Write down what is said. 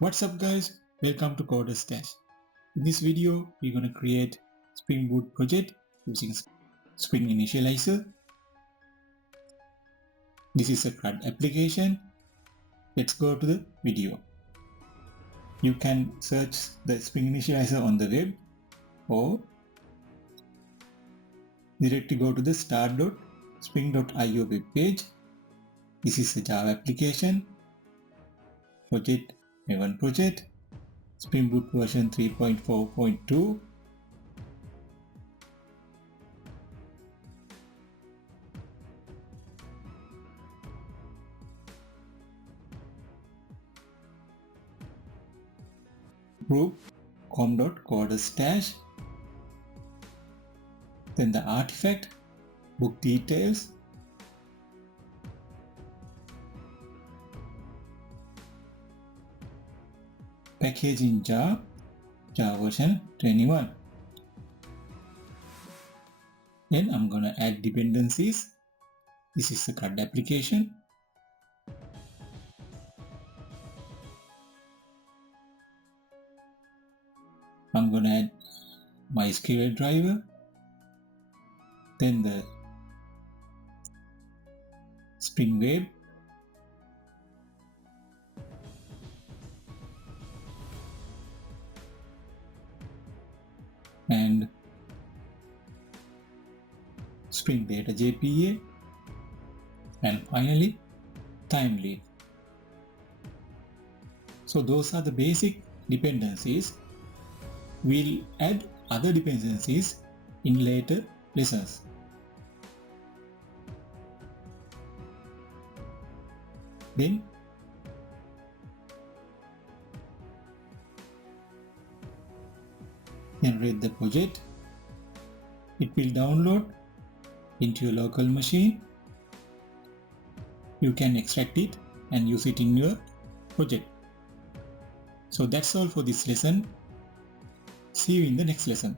What's up guys, welcome to CoderStash. In this video, we're going to create Spring Boot project using Spring Initializr. This is a CRUD application. Let's go to the video. You can search the Spring Initializr on the web or directly go to the start.spring.io web page. This is a Java application, Project Metadata, Spring Boot version 3.4.2. Group com.coderstash. Then the artifact, book details, package in Java, Java version 21. Then I'm gonna add dependencies. This is a CRUD application. I'm gonna add MySQL Driver. Then the Spring Web. And Spring Data JPA, and finally Thymeleaf. So those are the basic dependencies. We'll add other dependencies in later lessons. Then generate the project. It will download into your local machine. You can extract it and use it in your project. So that's all for this lesson. See you in the next lesson.